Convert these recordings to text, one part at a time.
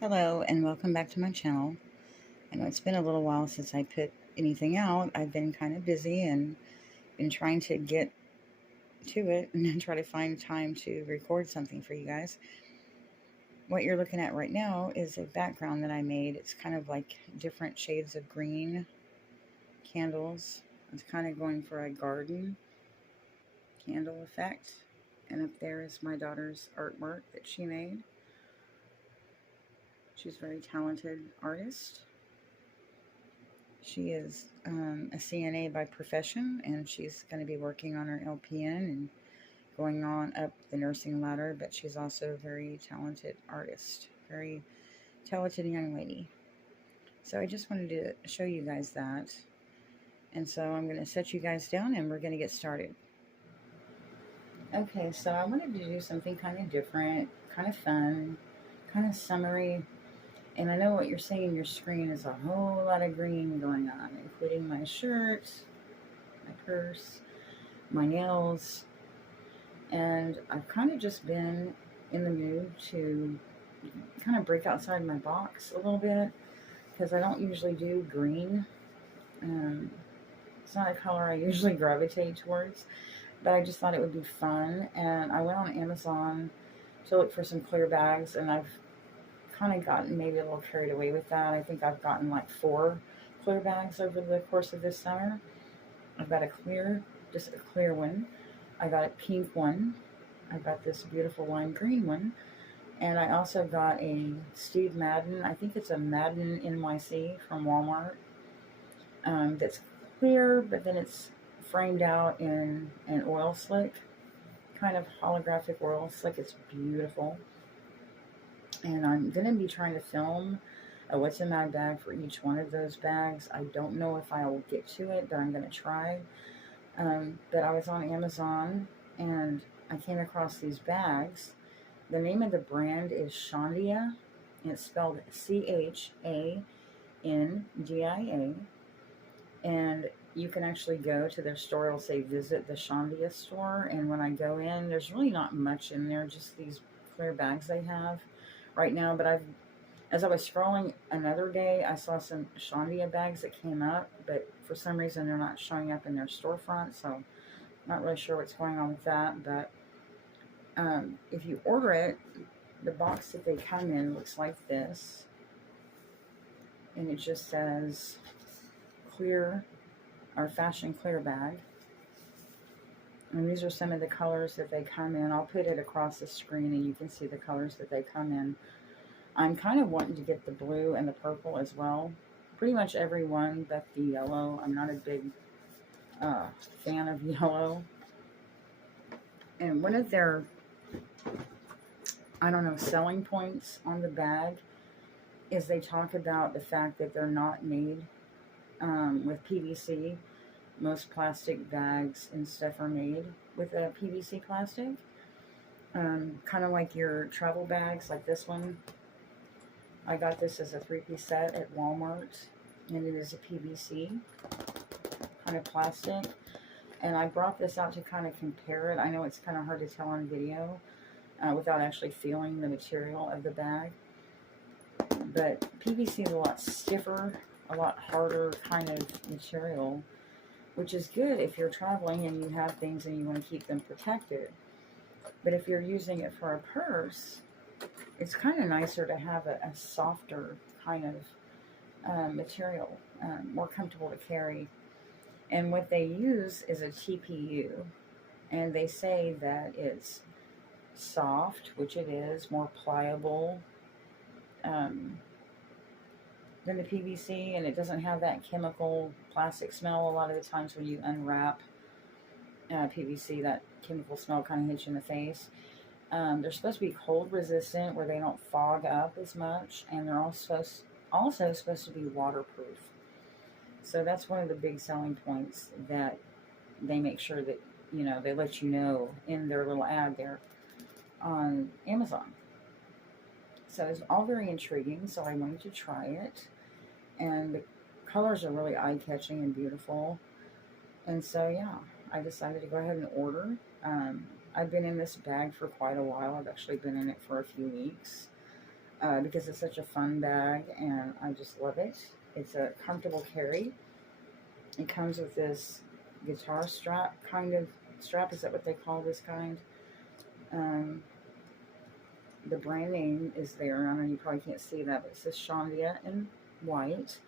Hello and welcome back to my channel. I know it's been a little while since I put anything out. I've been kind of busy and been trying to get to it and then try to find time to record something for you guys. What you're looking at right now is a background that I made. It's kind of like different shades of green candles. It's kind of going for a garden candle effect. And up there is my daughter's artwork that she made. She's a very talented artist. She is a CNA by profession, and she's going to be working on her LPN and going on up the nursing ladder, but she's also a very talented artist, very talented young lady. So I just wanted to show you guys that. And so I'm going to set you guys down and we're going to get started. Okay, so I wanted to do something kind of different, kind of fun, kind of summery. And I know what you're seeing on your screen is a whole lot of green going on, including my shirt, my purse, my nails. And I've kind of just been in the mood to kind of break outside my box a little bit because I don't usually do green. It's not a color I usually gravitate towards, but I just thought it would be fun. And I went on Amazon to look for some clear bags, and I've kind of gotten maybe a little carried away with that. I think I've gotten like 4 clear bags over the course of this summer. I've got just a clear one. I got a pink one. I got this beautiful lime green one. And I also got a Steve Madden. I think it's a Madden NYC from Walmart. That's clear, but then it's framed out in an oil slick, kind of holographic oil slick. It's beautiful. And I'm going to be trying to film a what's in my bag for each one of those bags. I don't know if I will get to it, but I'm going to try. But I was on Amazon and I came across these bags. The name of the brand is Chandia. It's spelled Chandia. And you can actually go to their store. It'll say visit the Chandia store. And when I go in, there's really not much in there, just these clear bags they have right now. But as I was scrolling another day, I saw some Chandia bags that came up, but for some reason they're not showing up in their storefront, so I'm not really sure what's going on with that. But if you order it, the box that they come in looks like this, and it just says clear or fashion clear bag. And these are some of the colors that they come in. I'll put it across the screen and you can see the colors that they come in. I'm kind of wanting to get the blue and the purple as well. Pretty much every one but the yellow. I'm not a big fan of yellow. And one of their, I don't know, selling points on the bag is they talk about the fact that they're not made with PVC. Most plastic bags and stuff are made with a PVC plastic. Kind of like your travel bags, like this one. I got this as a 3-piece set at Walmart, and it is a PVC kind of plastic. And I brought this out to kind of compare it. I know it's kind of hard to tell on video without actually feeling the material of the bag. But PVC is a lot stiffer, a lot harder kind of material, which is good if you're traveling and you have things and you want to keep them protected. But if you're using it for a purse, it's kind of nicer to have a softer kind of material, more comfortable to carry. And what they use is a TPU, and they say that it's soft, which it is, more pliable than the PVC, and it doesn't have that chemical plastic smell. A lot of the times when you unwrap PVC, that chemical smell kind of hits you in the face. They're supposed to be cold resistant, where they don't fog up as much, and they're also supposed to be waterproof. So that's one of the big selling points that they make sure that, you know, they let you know in their little ad there on Amazon. So it's all very intriguing, so I wanted to try it. And the colors are really eye-catching and beautiful. And so, yeah, I decided to go ahead and order. I've been in this bag for quite a while. I've actually been in it for a few weeks. because it's such a fun bag and I just love it. It's a comfortable carry. It comes with this guitar strap kind of strap. Is that what they call this kind? The brand name is there. I know you probably can't see that, but it says Chandia in white.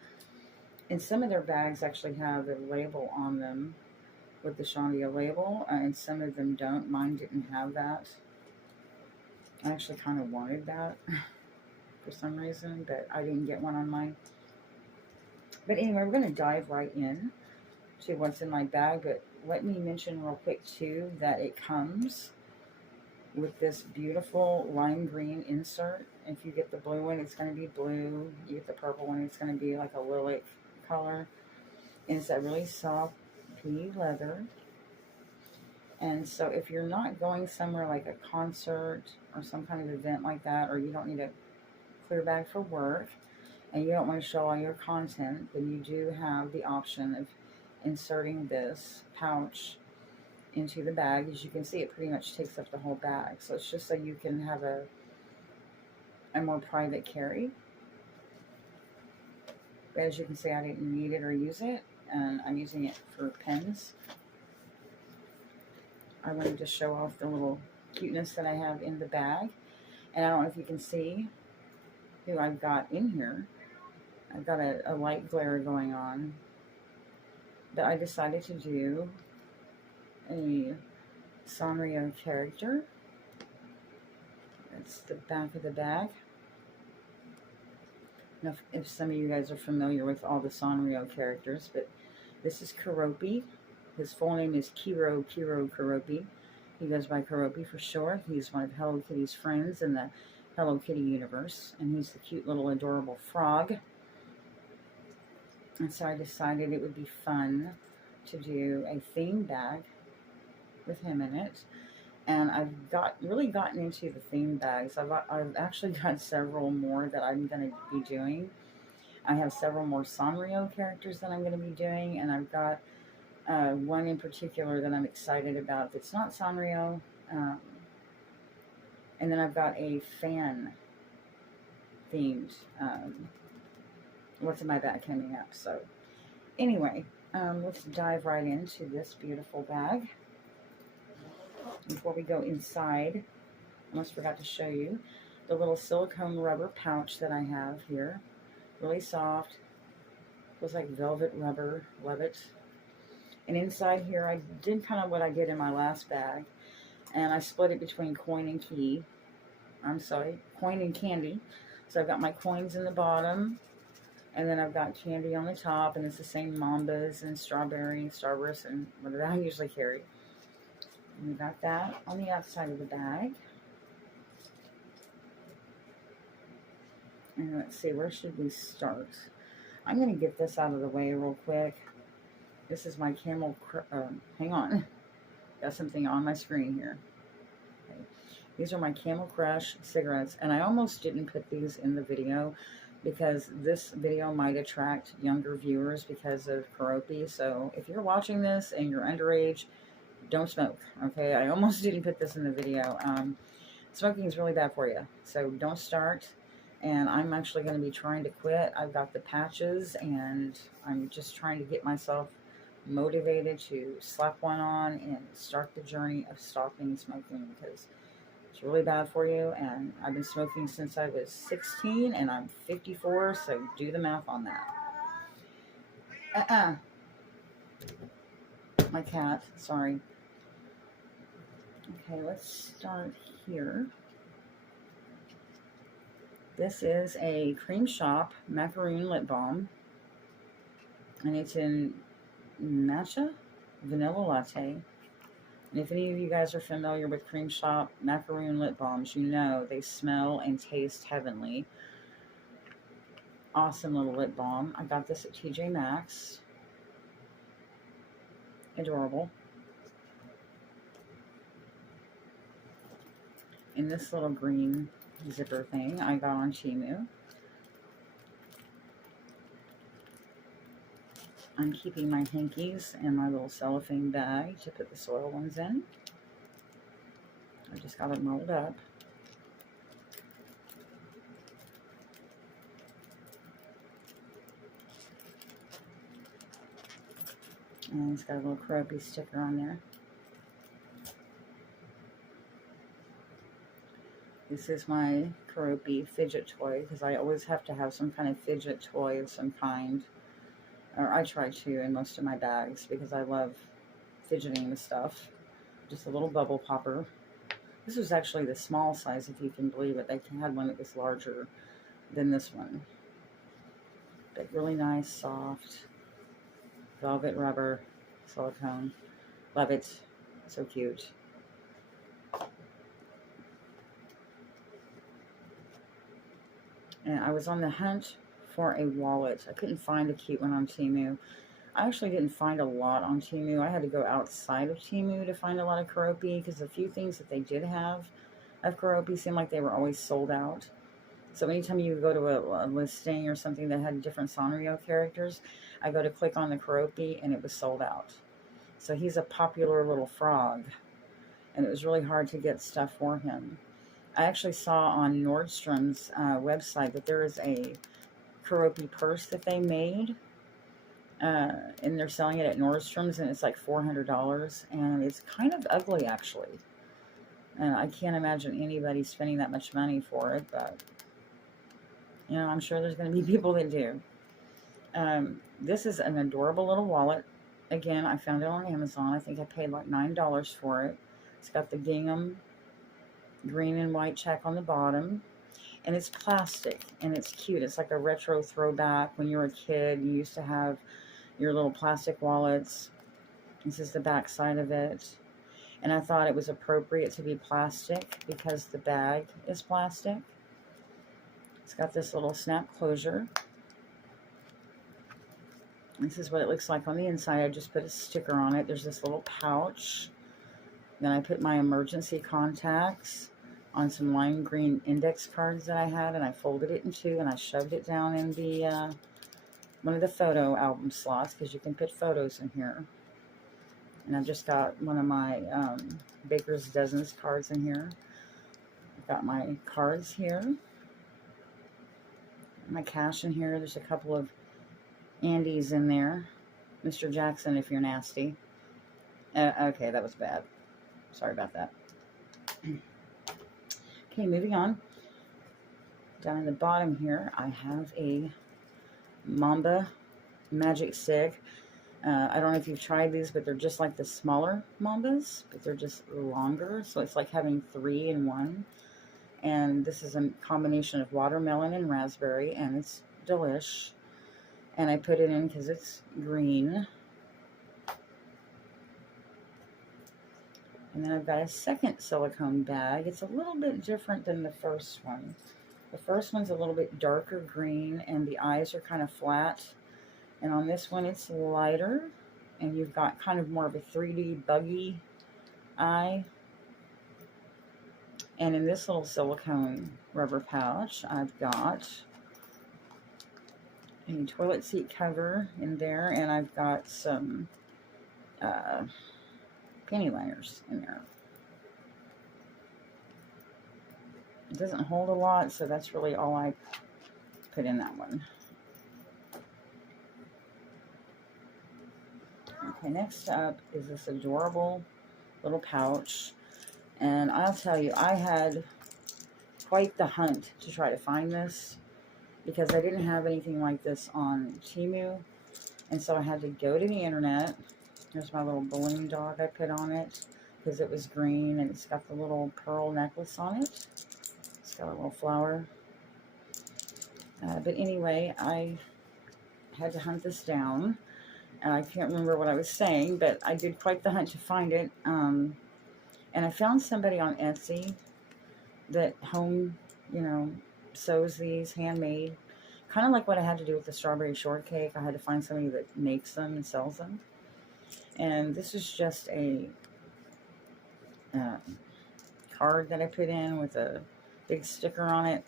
And some of their bags actually have a label on them with the Chandia label, and some of them don't. Mine didn't have that. I actually kind of wanted that for some reason, but I didn't get one on mine. But anyway, we're going to dive right in to what's in my bag, but let me mention real quick too that it comes with this beautiful lime green insert. If you get the blue one, it's going to be blue. You get the purple one, it's going to be like a lilac color. And it's that really soft pea leather. And so if you're not going somewhere like a concert or some kind of event like that, or you don't need a clear bag for work and you don't want to show all your content, then you do have the option of inserting this pouch into the bag. As you can see, it pretty much takes up the whole bag. So it's just so you can have a more private carry. But as you can see, I didn't need it or use it, and I'm using it for pens. I wanted to show off the little cuteness that I have in the bag. And I don't know if you can see who I've got in here. I've got a light glare going on. But I decided to do a Sanrio character. That's the back of the bag. Now, if some of you guys are familiar with all the Sanrio characters, but this is Keroppi. His full name is Kiro Keroppi. He goes by Keroppi for short. He's one of Hello Kitty's friends in the Hello Kitty universe, and he's the cute little adorable frog. And so I decided it would be fun to do a theme bag with him in it. And I've really gotten into the theme bags. I've actually got several more that I'm going to be doing. I have several more Sanrio characters that I'm going to be doing, and I've got one in particular that I'm excited about that's not Sanrio. And then I've got a fan themed what's in my bag coming up. So anyway, let's dive right into this beautiful bag. Before we go inside, I almost forgot to show you the little silicone rubber pouch that I have here. Really soft. Feels like velvet rubber. Love it. And inside here, I did kind of what I did in my last bag. And I split it between coin and key. Coin and candy. So I've got my coins in the bottom. And then I've got candy on the top. And it's the same Mambas and strawberry and Starburst and whatever I usually carry. And we got that on the outside of the bag. And let's see, where should we start? I'm going to get this out of the way real quick. This is my Camel, hang on. Got something on my screen here. Okay. These are my Camel Crush cigarettes. And I almost didn't put these in the video because this video might attract younger viewers because of Keroppi. So if you're watching this and you're underage, don't smoke, okay? I almost didn't put this in the video. Smoking is really bad for you, so don't start. And I'm actually going to be trying to quit. I've got the patches, and I'm just trying to get myself motivated to slap one on and start the journey of stopping smoking because it's really bad for you. And I've been smoking since I was 16, and I'm 54, so do the math on that. My cat, sorry. Okay, let's start here. This is a Cream Shop Macaroon Lip Balm. And it's in Matcha Vanilla Latte. And if any of you guys are familiar with Cream Shop Macaroon Lip Balms, you know they smell and taste heavenly. Awesome little lip balm. I got this at TJ Maxx. Adorable. In this little green zipper thing I got on Temu. I'm keeping my hankies in my little cellophane bag to put the soil ones in. I just got it rolled up. And it's got a little Keroppi sticker on there. This is my Keroppi fidget toy, because I always have to have some kind of fidget toy of some kind. Or I try to in most of my bags, because I love fidgeting with stuff. Just a little bubble popper. This was actually the small size, if you can believe it. They had one that was larger than this one. But really nice, soft, velvet rubber, silicone. Love it. So cute. And I was on the hunt for a wallet. I couldn't find a cute one on Temu. I actually didn't find a lot on Temu. I had to go outside of Temu to find a lot of Keroppi, because a few things that they did have of Keroppi seemed like they were always sold out. So anytime you go to a listing or something that had different Sanrio characters, I go to click on the Keroppi and it was sold out. So he's a popular little frog, and it was really hard to get stuff for him. I actually saw on Nordstrom's website that there is a Keroppi purse that they made, and they're selling it at Nordstrom's, and it's like $400, and it's kind of ugly, actually. And I can't imagine anybody spending that much money for it, but, you know, I'm sure there's going to be people that do. This is an adorable little wallet. Again, I found it on Amazon. I think I paid like $9 for it. It's got the gingham green and white check on the bottom. And it's plastic, and it's cute. It's like a retro throwback. When you were a kid, you used to have your little plastic wallets. This is the back side of it. And I thought it was appropriate to be plastic because the bag is plastic. It's got this little snap closure. This is what it looks like on the inside. I just put a sticker on it. There's this little pouch. Then I put my emergency contacts on some lime green index cards that I had, and I folded it in two, and I shoved it down in the one of the photo album slots, because you can put photos in here. And I've just got one of my Baker's Dozens cards in here. I've got my cards here, my cash in here. There's a couple of Andes in there. Mr. Jackson, if you're nasty. Okay, that was bad. Sorry about that. Okay, moving on. Down in the bottom here, I have a Mamba Magic Stick. I don't know if you've tried these, but they're just like the smaller Mambas, but they're just longer. So it's like having 3 in 1. And this is a combination of watermelon and raspberry, and it's delish. And I put it in because it's green. And then I've got a second silicone bag. It's a little bit different than the first one. The first one's a little bit darker green, and the eyes are kind of flat. And on this one, it's lighter, and you've got kind of more of a 3D buggy eye. And in this little silicone rubber pouch, I've got a toilet seat cover in there, and I've got some penny liners in there. It doesn't hold a lot, so that's really all I put in that one. Okay, next up is this adorable little pouch. And I'll tell you, I had quite the hunt to try to find this, because I didn't have anything like this on Temu. And so I had to go to the internet. Here's my little balloon dog I put on it, because it was green, and it's got the little pearl necklace on it. It's got a little flower. But anyway, I had to hunt this down. I can't remember what I was saying, but I did quite the hunt to find it. And I found somebody on Etsy that sews these handmade. Kind of like what I had to do with the strawberry shortcake. I had to find somebody that makes them and sells them. And this is just a card that I put in with a big sticker on it,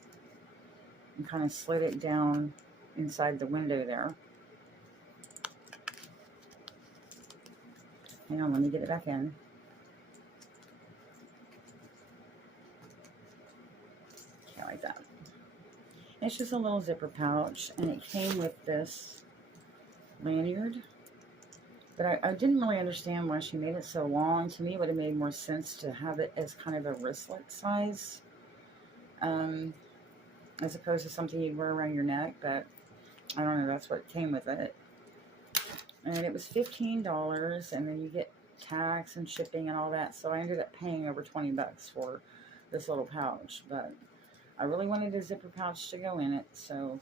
and kind of slid it down inside the window there. Hang on, let me get it back in. Okay, like that. It's just a little zipper pouch, and it came with this lanyard. But I didn't really understand why she made it so long. To me, it would have made more sense to have it as kind of a wristlet size, um, as opposed to something you'd wear around your neck. But I don't know, that's what came with it. And it was $15, and then you get tax and shipping and all that. So I ended up paying over 20 bucks for this little pouch. But I really wanted a zipper pouch to go in it, so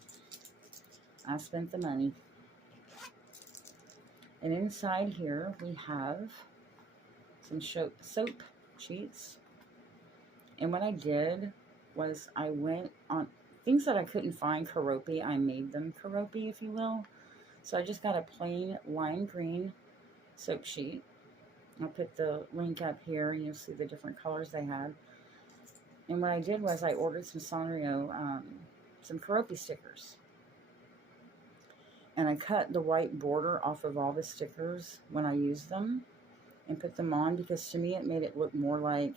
I spent the money. And inside here we have some soap sheets. And what I did was I went on things that I couldn't find Karopi. I made them Karopi, if you will. So I just got a plain lime green soap sheet. I'll put the link up here and you'll see the different colors they had. And what I did was I ordered some Sanrio, some Karopi stickers. And I cut the white border off of all the stickers when I used them and put them on, because to me it made it look more like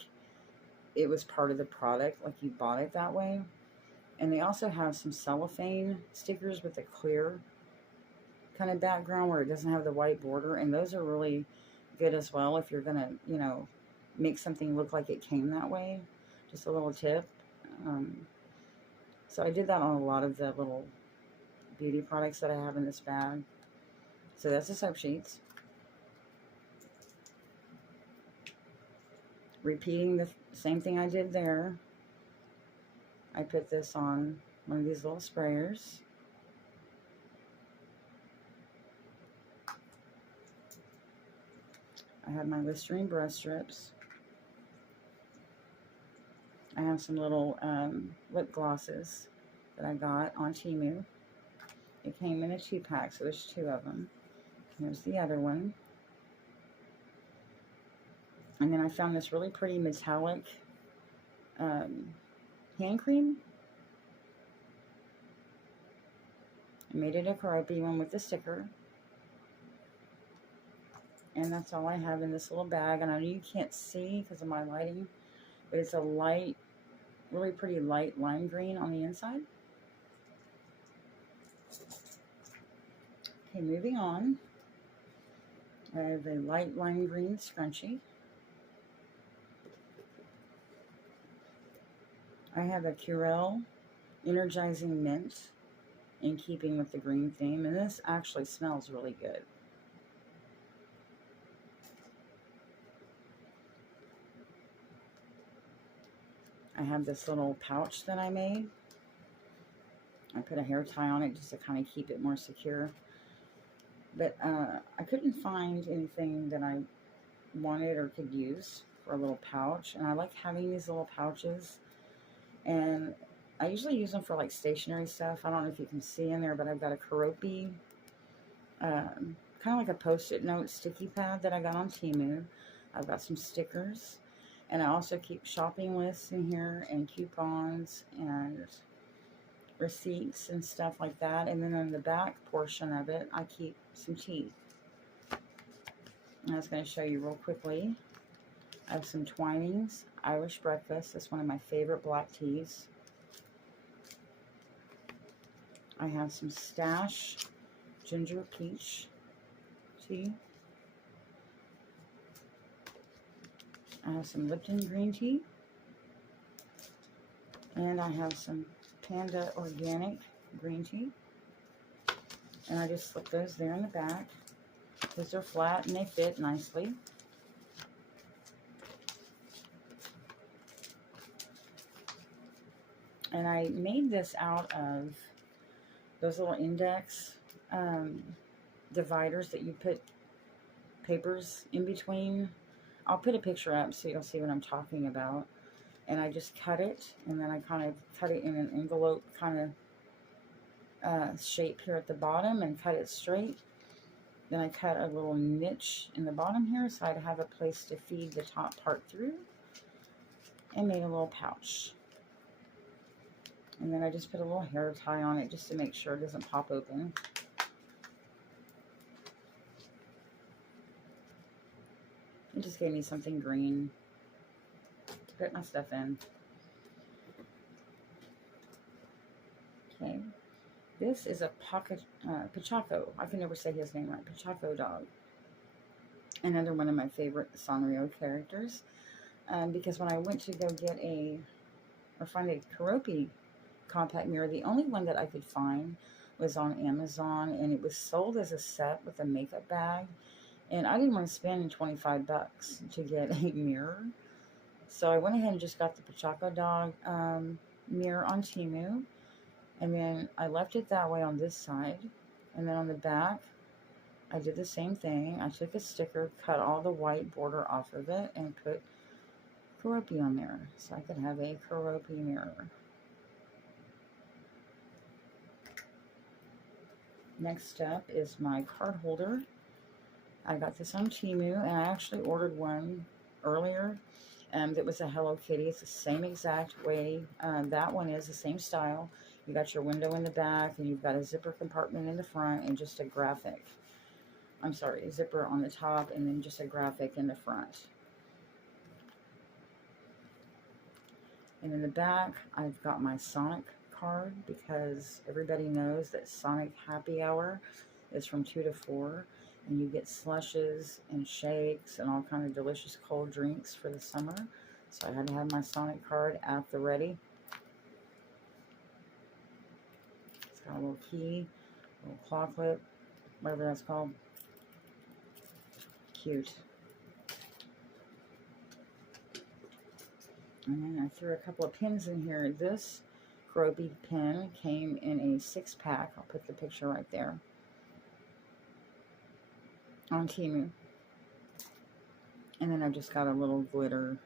it was part of the product, like you bought it that way. And they also have some cellophane stickers with a clear kind of background where it doesn't have the white border, and those are really good as well if you're gonna, you know, make something look like it came that way. Just a little tip. So I did that on a lot of the little beauty products that I have in this bag. So that's the soap sheets. Repeating the same thing I did there. I put this on one of these little sprayers. I have my Listerine brush strips. I have some little lip glosses that I got on Temu. It came in a 2-pack, so there's 2 of them. Here's the other one. And then I found this really pretty metallic hand cream. I made it a Karopi one with the sticker. And that's all I have in this little bag. And I know you can't see because of my lighting, but it's a light, really pretty light lime green on the inside. Okay, moving on. I have a light lime green scrunchie. I have a Curel Energizing Mint in keeping with the green theme, and this actually smells really good. I have this little pouch that I made. I put a hair tie on it just to kind of keep it more secure. But I couldn't find anything that I wanted or could use for a little pouch. And I like having these little pouches. And I usually use them for like stationery stuff. I don't know if you can see in there, but I've got a Karopi, kind of like a post-it note sticky pad that I got on Temu. I've got some stickers. And I also keep shopping lists in here and coupons and receipts and stuff like that. And then on the back portion of it, I keep some tea. And I was going to show you real quickly. I have some Twinings Irish Breakfast. That's one of my favorite black teas. I have some Stash Ginger Peach tea. I have some Lipton green tea. And I have some Panda Organic green tea. And I just slip those there in the back because they're flat and they fit nicely. And I made this out of those little index dividers that you put papers in between. I'll put a picture up so you'll see what I'm talking about. And I just cut it, and then I kind of cut it in an envelope kind of shape here at the bottom and cut it straight. Then I cut a little niche in the bottom here so I'd have a place to feed the top part through, and made a little pouch. And then I just put a little hair tie on it just to make sure it doesn't pop open. It just gave me something green to put my stuff in. Okay. This is a Pachaco. I can never say his name right. Pachaco dog. Another one of my favorite Sanrio characters. Because when I went to go get or find a Karopi compact mirror, the only one that I could find was on Amazon, and it was sold as a set with a makeup bag. And I didn't want to spend 25 bucks to get a mirror. So I went ahead and just got the Pachaco Dog mirror on Temu. And then I left it that way on this side. And then on the back, I did the same thing. I took a sticker, cut all the white border off of it, and put Karopi on there. So I could have a Karopi mirror. Next up is my card holder. I got this on Temu, and I actually ordered one earlier that was a Hello Kitty. It's the same exact way that one is, the same style. You got your window in the back, and you've got a zipper compartment in the front, and just a graphic. I'm sorry, a zipper on the top, and then just a graphic in the front. And in the back, I've got my Sonic card, because everybody knows that Sonic Happy Hour is from 2 to 4, and you get slushes and shakes and all kind of delicious cold drinks for the summer. So I had to have my Sonic card at the ready. It's got a little key, a little claw clip, whatever that's called. Cute. And then I threw a couple of pins in here. This Karopi pin came in a 6-pack. I'll put the picture right there. On Temu. And then I've just got a little glitter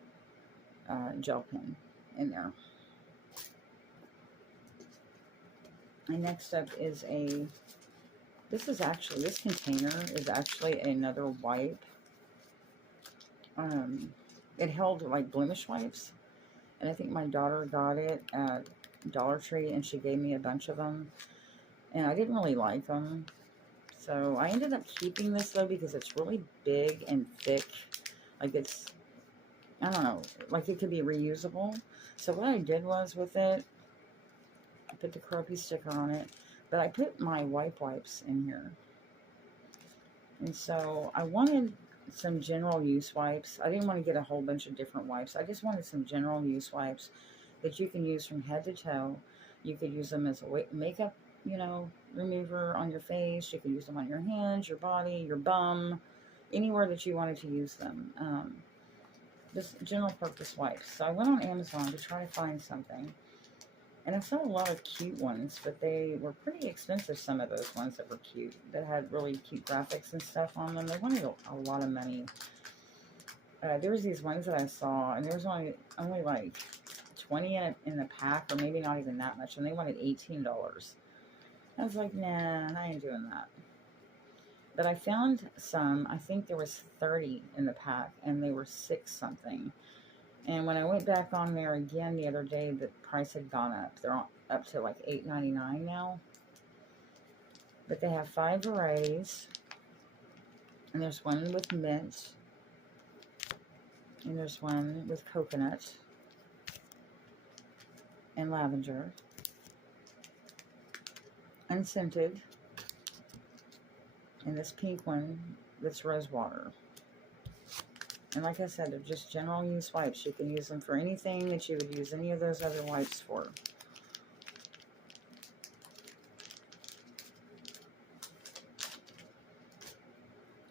gel pen in there. And next up is this container is actually another wipe. It held like blemish wipes. And I think my daughter got it at Dollar Tree, and she gave me a bunch of them. And I didn't really like them. So I ended up keeping this though, because it's really big and thick. Like I don't know, like it could be reusable. So what I did was with it, I put the Karopi sticker on it, but I put my wipes in here. And so I wanted some general use wipes. I didn't want to get a whole bunch of different wipes. I just wanted some general use wipes that you can use from head to toe. You could use them as a makeup, remover on your face. You could use them on your hands, your body, your bum, anywhere that you wanted to use them. Just general purpose wipes. So I went on Amazon to try to find something. And I saw a lot of cute ones, but they were pretty expensive, some of those ones that were cute, that had really cute graphics and stuff on them. They wanted a lot of money. There was these ones that I saw, and there was only like 20 in the pack, or maybe not even that much, and they wanted $18. I was like, nah, I ain't doing that. But I found some, I think there was 30 in the pack, and they were $6 something. And when I went back on there again the other day, the price had gone up. They're up to like $8.99 now. But they have 5 varieties. And there's one with mint. And there's one with coconut. And lavender. Unscented. And this pink one that's rose water. And like I said, they're just general use wipes. You can use them for anything that you would use any of those other wipes for.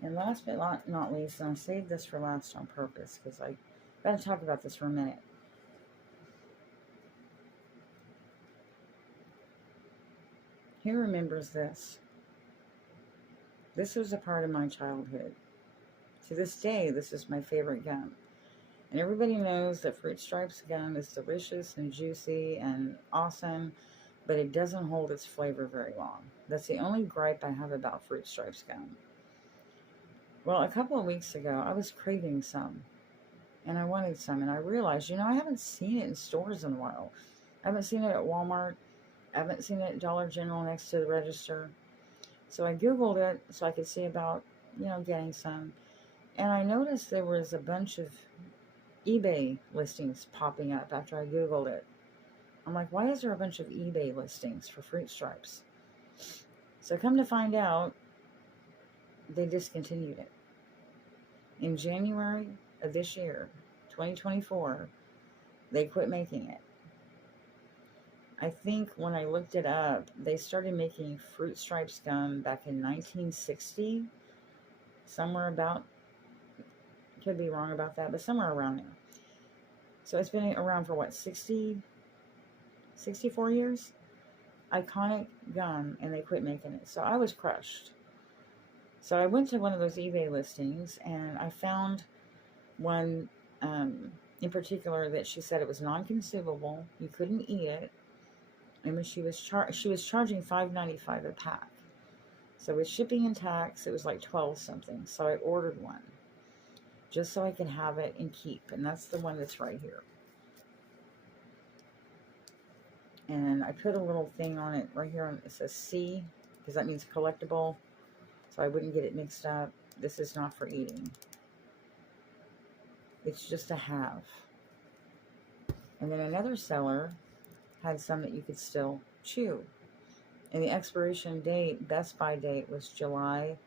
And last but not least, and I saved this for last on purpose, because I got to talk about this for a minute. Who remembers this? This was a part of my childhood. To this day, this is my favorite gum. And everybody knows that Fruit Stripes gum is delicious and juicy and awesome, but it doesn't hold its flavor very long. That's the only gripe I have about Fruit Stripes gum. Well, a couple of weeks ago, I was craving some. And I wanted some. And I realized, I haven't seen it in stores in a while. I haven't seen it at Walmart. I haven't seen it at Dollar General next to the register. So I Googled it so I could see about, getting some. And I noticed there was a bunch of eBay listings popping up after I Googled it. I'm like, why is there a bunch of eBay listings for Fruit Stripes? So come to find out, they discontinued it. In January of this year, 2024, they quit making it. I think when I looked it up, they started making Fruit Stripes gum back in 1960, somewhere about, could be wrong about that, but somewhere around there. So it's been around for what, 64 years? Iconic gum, and they quit making it. So I was crushed. So I went to one of those eBay listings, and I found one in particular that she said it was non-consumable. You couldn't eat it. And she was charging $5.95 a pack. So with shipping and tax, it was like 12 something. So I ordered one just so I can have it and keep. And that's the one that's right here. And I put a little thing on it right here. It says C, because that means collectible. So I wouldn't get it mixed up. This is not for eating. It's just a have. And then another seller had some that you could still chew. And the expiration date, Best Buy date, was July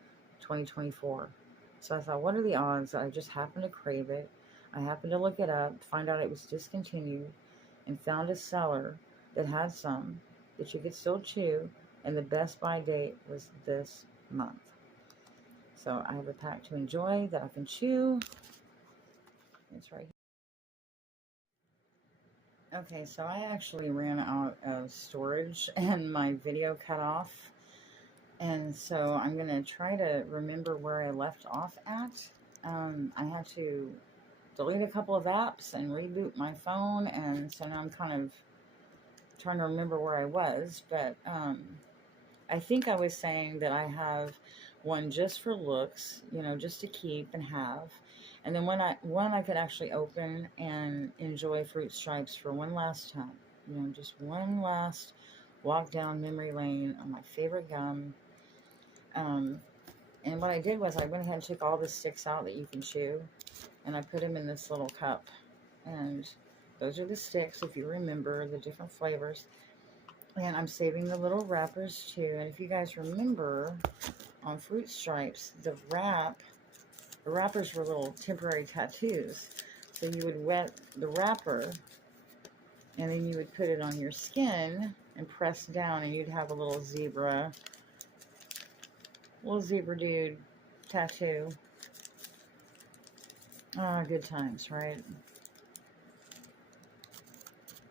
2024. So I thought, what are the odds that I just happened to crave it? I happened to look it up, find out it was discontinued, and found a seller that had some that you could still chew, and the Best Buy date was this month. So I have a pack to enjoy that I can chew. It's right here. Okay, so I actually ran out of storage and my video cut off. And so I'm going to try to remember where I left off at. I had to delete a couple of apps and reboot my phone. And so now I'm kind of trying to remember where I was. But I think I was saying that I have one just for looks, you know, just to keep and have. And then one I could actually open and enjoy Fruit Stripes for one last time. You know, just one last walk down memory lane on my favorite gum. And what I did was I went ahead and took all the sticks out that you can chew, and I put them in this little cup. And those are the sticks, if you remember, the different flavors. And I'm saving the little wrappers too. And if you guys remember, on Fruit Stripes, the wrappers were little temporary tattoos. So you would wet the wrapper, and then you would put it on your skin and press down, and you'd have a little zebra dude tattoo. Ah, good times, right?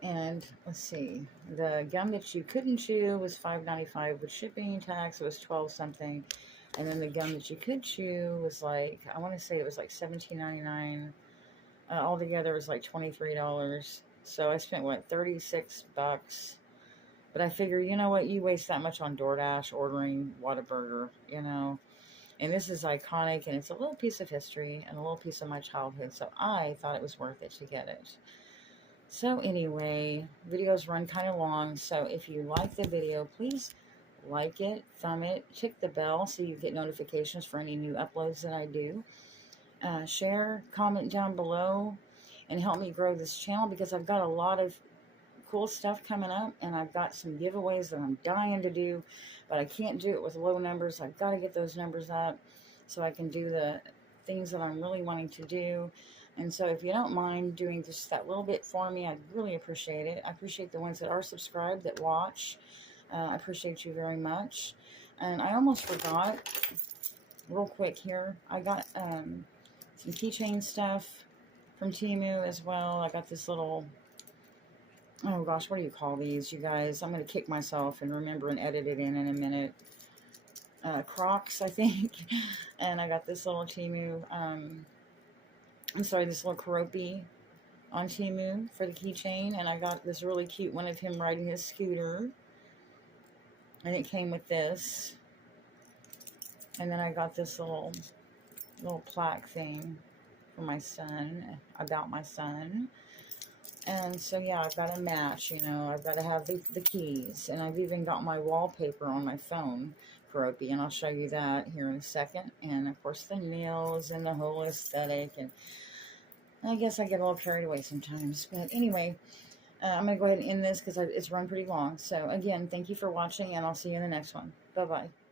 And let's see, the gum that you couldn't chew was $5.95 with shipping tax. It was 12 something. And then the gum that you could chew was like, I want to say it was like $17.99. Altogether it was like $23. So I spent what, 36 bucks. But I figure, you know what, you waste that much on DoorDash ordering Whataburger, you know. And this is iconic, and it's a little piece of history and a little piece of my childhood. So I thought it was worth it to get it. So anyway, videos run kind of long. So if you like the video, please like it, thumb it, check the bell so you get notifications for any new uploads that I do. Share, comment down below, and help me grow this channel, because I've got a lot of cool stuff coming up, and I've got some giveaways that I'm dying to do, but I can't do it with low numbers. I've got to get those numbers up so I can do the things that I'm really wanting to do. And so if you don't mind doing just that little bit for me, I'd really appreciate it. I appreciate the ones that are subscribed, that watch. I appreciate you very much. And I almost forgot, real quick here, I got some keychain stuff from Temu as well. I got this little, oh gosh, what do you call these, you guys? I'm going to kick myself and remember and edit it in a minute. Crocs, I think. And I got this little Temu, this little Karopi on Temu for the keychain. And I got this really cute one of him riding his scooter. And it came with this. And then I got this little plaque thing for my son, about my son. And so, yeah, I've got to match, you know. I've got to have the keys. And I've even got my wallpaper on my phone, Karopi, and I'll show you that here in a second. And, of course, the nails and the whole aesthetic. And I guess I get a little carried away sometimes. But anyway, I'm going to go ahead and end this because it's run pretty long. So, again, thank you for watching, and I'll see you in the next one. Bye-bye.